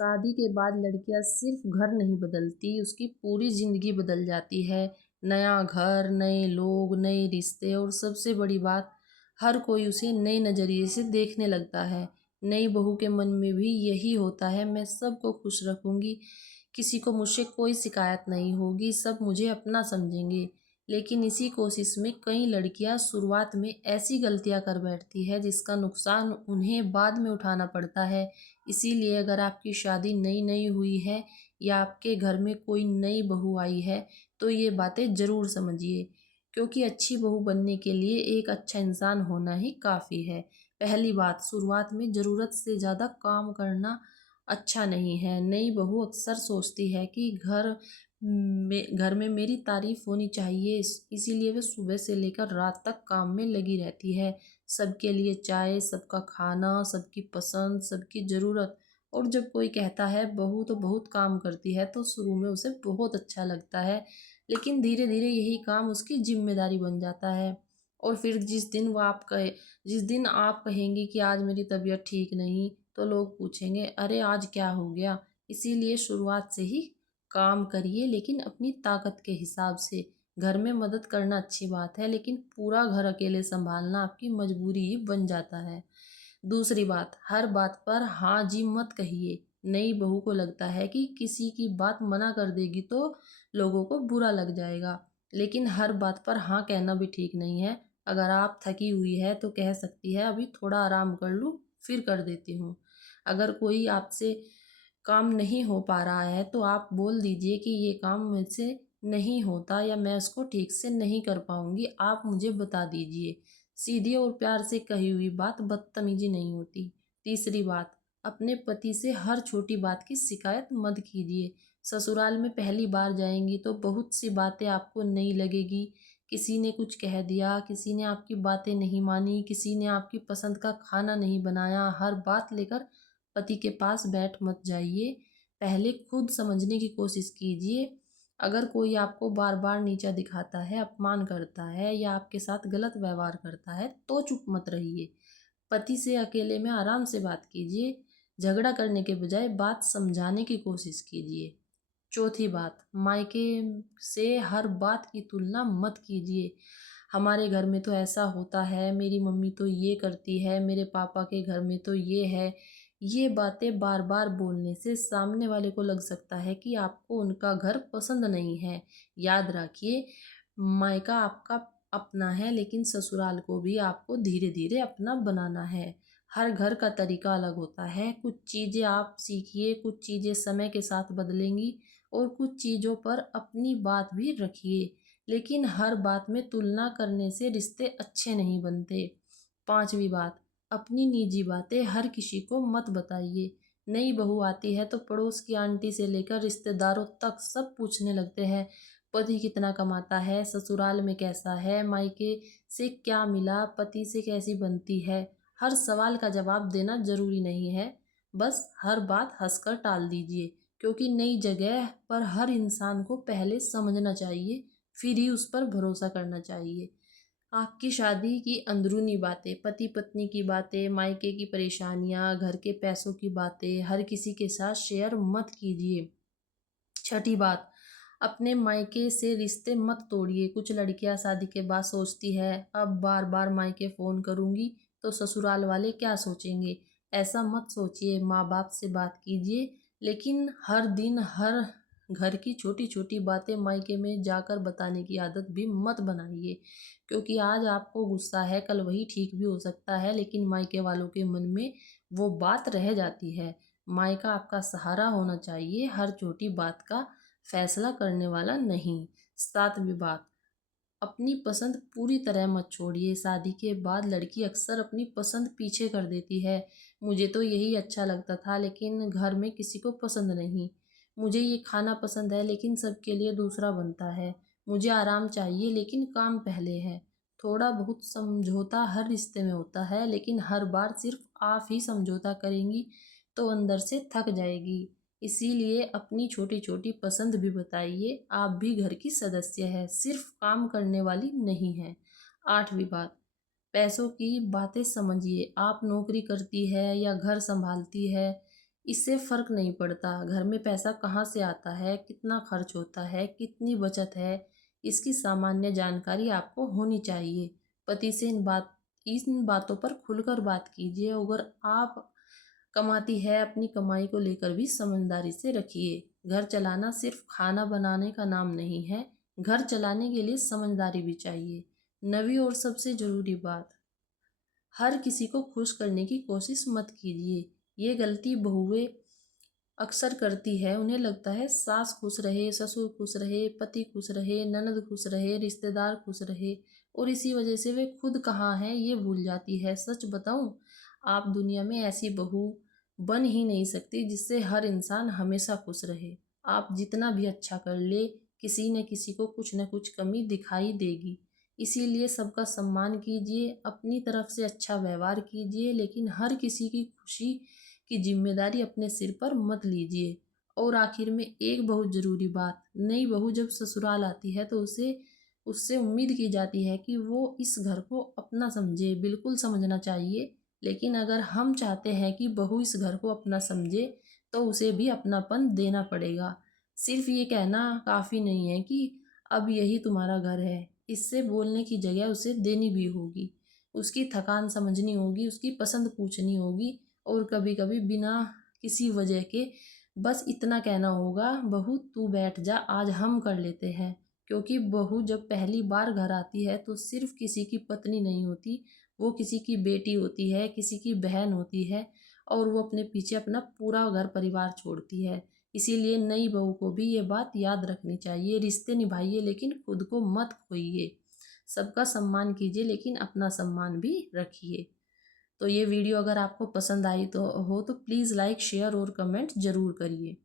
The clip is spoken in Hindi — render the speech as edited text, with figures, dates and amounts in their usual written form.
शादी के बाद लड़कियां सिर्फ घर नहीं बदलती, उसकी पूरी ज़िंदगी बदल जाती है। नया घर, नए लोग, नए रिश्ते और सबसे बड़ी बात, हर कोई उसे नए नज़रिए से देखने लगता है। नई बहू के मन में भी यही होता है, मैं सबको खुश रखूंगी, किसी को मुझसे कोई शिकायत नहीं होगी, सब मुझे अपना समझेंगे। लेकिन इसी कोशिश में कई लड़कियां शुरुआत में ऐसी गलतियां कर बैठती है जिसका नुकसान उन्हें बाद में उठाना पड़ता है। इसीलिए अगर आपकी शादी नई नई हुई है या आपके घर में कोई नई बहू आई है तो ये बातें ज़रूर समझिए, क्योंकि अच्छी बहू बनने के लिए एक अच्छा इंसान होना ही काफ़ी है। पहली बात, शुरुआत में ज़रूरत से ज़्यादा काम करना अच्छा नहीं है। नई बहू अक्सर सोचती है कि घर में मेरी तारीफ होनी चाहिए, इसीलिए वे सुबह से लेकर रात तक काम में लगी रहती है। सबके लिए चाय, सबका खाना, सबकी पसंद, सबकी ज़रूरत। और जब कोई कहता है बहू तो बहुत काम करती है तो शुरू में उसे बहुत अच्छा लगता है, लेकिन धीरे धीरे यही काम उसकी जिम्मेदारी बन जाता है। और फिर जिस दिन आप कहेंगी कि आज मेरी तबीयत ठीक नहीं, तो लोग पूछेंगे अरे आज क्या हो गया। इसीलिए शुरुआत से ही काम करिए, लेकिन अपनी ताकत के हिसाब से। घर में मदद करना अच्छी बात है, लेकिन पूरा घर अकेले संभालना आपकी मजबूरी ही बन जाता है। दूसरी बात, हर बात पर हाँ जी मत कहिए। नई बहू को लगता है कि किसी की बात मना कर देगी तो लोगों को बुरा लग जाएगा, लेकिन हर बात पर हाँ कहना भी ठीक नहीं है। अगर आप थकी हुई है तो कह सकती है अभी थोड़ा आराम कर लूँ, फिर कर देती हूँ। अगर कोई आपसे काम नहीं हो पा रहा है तो आप बोल दीजिए कि ये काम मुझसे नहीं होता या मैं उसको ठीक से नहीं कर पाऊंगी, आप मुझे बता दीजिए। सीधी और प्यार से कही हुई बात बदतमीजी नहीं होती। तीसरी बात, अपने पति से हर छोटी बात की शिकायत मत कीजिए। ससुराल में पहली बार जाएंगी तो बहुत सी बातें आपको नहीं लगेगी। किसी ने कुछ कह दिया, किसी ने आपकी बातें नहीं मानी, किसी ने आपकी पसंद का खाना नहीं बनाया, हर बात लेकर पति के पास बैठ मत जाइए। पहले खुद समझने की कोशिश कीजिए। अगर कोई आपको बार बार नीचा दिखाता है, अपमान करता है या आपके साथ गलत व्यवहार करता है तो चुप मत रहिए। पति से अकेले में आराम से बात कीजिए। झगड़ा करने के बजाय बात समझाने की कोशिश कीजिए। चौथी बात, मायके से हर बात की तुलना मत कीजिए। हमारे घर में तो ऐसा होता है, मेरी मम्मी तो ये करती है, मेरे पापा के घर में तो ये है। ये बातें बार बार बोलने से सामने वाले को लग सकता है कि आपको उनका घर पसंद नहीं है। याद रखिए, मायका आपका अपना है, लेकिन ससुराल को भी आपको धीरे धीरे अपना बनाना है। हर घर का तरीका अलग होता है। कुछ चीज़ें आप सीखिए, कुछ चीज़ें समय के साथ बदलेंगी और कुछ चीज़ों पर अपनी बात भी रखिए, लेकिन हर बात में तुलना करने से रिश्ते अच्छे नहीं बनते। पांचवी बात, अपनी निजी बातें हर किसी को मत बताइए। नई बहू आती है तो पड़ोस की आंटी से लेकर रिश्तेदारों तक सब पूछने लगते हैं, पति कितना कमाता है, ससुराल में कैसा है, मायके से क्या मिला, पति से कैसी बनती है। हर सवाल का जवाब देना जरूरी नहीं है, बस हर बात हंसकर टाल दीजिए, क्योंकि नई जगह पर हर इंसान को पहले समझना चाहिए, फिर ही उस पर भरोसा करना चाहिए। आपकी शादी की अंदरूनी बातें, पति पत्नी की बातें, मायके की परेशानियां, घर के पैसों की बातें हर किसी के साथ शेयर मत कीजिए। छठी बात, अपने मायके से रिश्ते मत तोड़िए। कुछ लड़कियां शादी के बाद सोचती है अब बार बार मायके फ़ोन करूंगी तो ससुराल वाले क्या सोचेंगे। ऐसा मत सोचिए, माँ बाप से बात कीजिए, लेकिन हर दिन हर घर की छोटी छोटी बातें मायके में जाकर बताने की आदत भी मत बनाइए, क्योंकि आज आपको गुस्सा है, कल वही ठीक भी हो सकता है, लेकिन मायके वालों के मन में वो बात रह जाती है। मायका आपका सहारा होना चाहिए, हर छोटी बात का फैसला करने वाला नहीं। सातवीं बात, अपनी पसंद पूरी तरह मत छोड़िए। शादी के बाद लड़की अक्सर अपनी पसंद पीछे कर देती है। मुझे तो यही अच्छा लगता था लेकिन घर में किसी को पसंद नहीं। मुझे ये खाना पसंद है लेकिन सबके लिए दूसरा बनता है। मुझे आराम चाहिए लेकिन काम पहले है। थोड़ा बहुत समझौता हर रिश्ते में होता है, लेकिन हर बार सिर्फ आप ही समझौता करेंगी तो अंदर से थक जाएगी। इसीलिए अपनी छोटी छोटी पसंद भी बताइए, आप भी घर की सदस्य है, सिर्फ काम करने वाली नहीं है। आठवीं बात, पैसों की बातें समझिए। आप नौकरी करती है या घर संभालती है, इससे फ़र्क नहीं पड़ता घर में पैसा कहाँ से आता है, कितना खर्च होता है, कितनी बचत है, इसकी सामान्य जानकारी आपको होनी चाहिए। पति से इन बातों पर खुलकर बात कीजिए। अगर आप कमाती है, अपनी कमाई को लेकर भी समझदारी से रखिए। घर चलाना सिर्फ खाना बनाने का नाम नहीं है, घर चलाने के लिए समझदारी भी चाहिए। नवी और सबसे ज़रूरी बात, हर किसी को खुश करने की कोशिश मत कीजिए। ये गलती बहुएं अक्सर करती है। उन्हें लगता है सास खुश रहे, ससुर खुश रहे, पति खुश रहे, ननद खुश रहे, रिश्तेदार खुश रहे, और इसी वजह से वे खुद कहाँ हैं ये भूल जाती है। सच बताऊं, आप दुनिया में ऐसी बहू बन ही नहीं सकती जिससे हर इंसान हमेशा खुश रहे। आप जितना भी अच्छा कर ले, किसी न किसी को कुछ न कुछ कमी दिखाई देगी। इसीलिए सबका सम्मान कीजिए, अपनी तरफ से अच्छा व्यवहार कीजिए, लेकिन हर किसी की खुशी की जिम्मेदारी अपने सिर पर मत लीजिए। और आखिर में एक बहुत ज़रूरी बात, नई बहू जब ससुराल आती है तो उसे उससे उम्मीद की जाती है कि वो इस घर को अपना समझे। बिल्कुल समझना चाहिए, लेकिन अगर हम चाहते हैं कि बहू इस घर को अपना समझे तो उसे भी अपनापन देना पड़ेगा। सिर्फ ये कहना काफ़ी नहीं है कि अब यही तुम्हारा घर है। इससे बोलने की जगह उसे देनी भी होगी, उसकी थकान समझनी होगी, उसकी पसंद पूछनी होगी, और कभी कभी बिना किसी वजह के बस इतना कहना होगा, बहू तू बैठ जा, आज हम कर लेते हैं। क्योंकि बहू जब पहली बार घर आती है तो सिर्फ किसी की पत्नी नहीं होती, वो किसी की बेटी होती है, किसी की बहन होती है, और वो अपने पीछे अपना पूरा घर परिवार छोड़ती है। इसीलिए नई बहू को भी ये बात याद रखनी चाहिए। रिश्ते निभाइए लेकिन खुद को मत खोइए। सबका सम्मान कीजिए लेकिन अपना सम्मान भी रखिए। तो ये वीडियो अगर आपको पसंद आई तो प्लीज़ लाइक, शेयर और कमेंट ज़रूर करिए।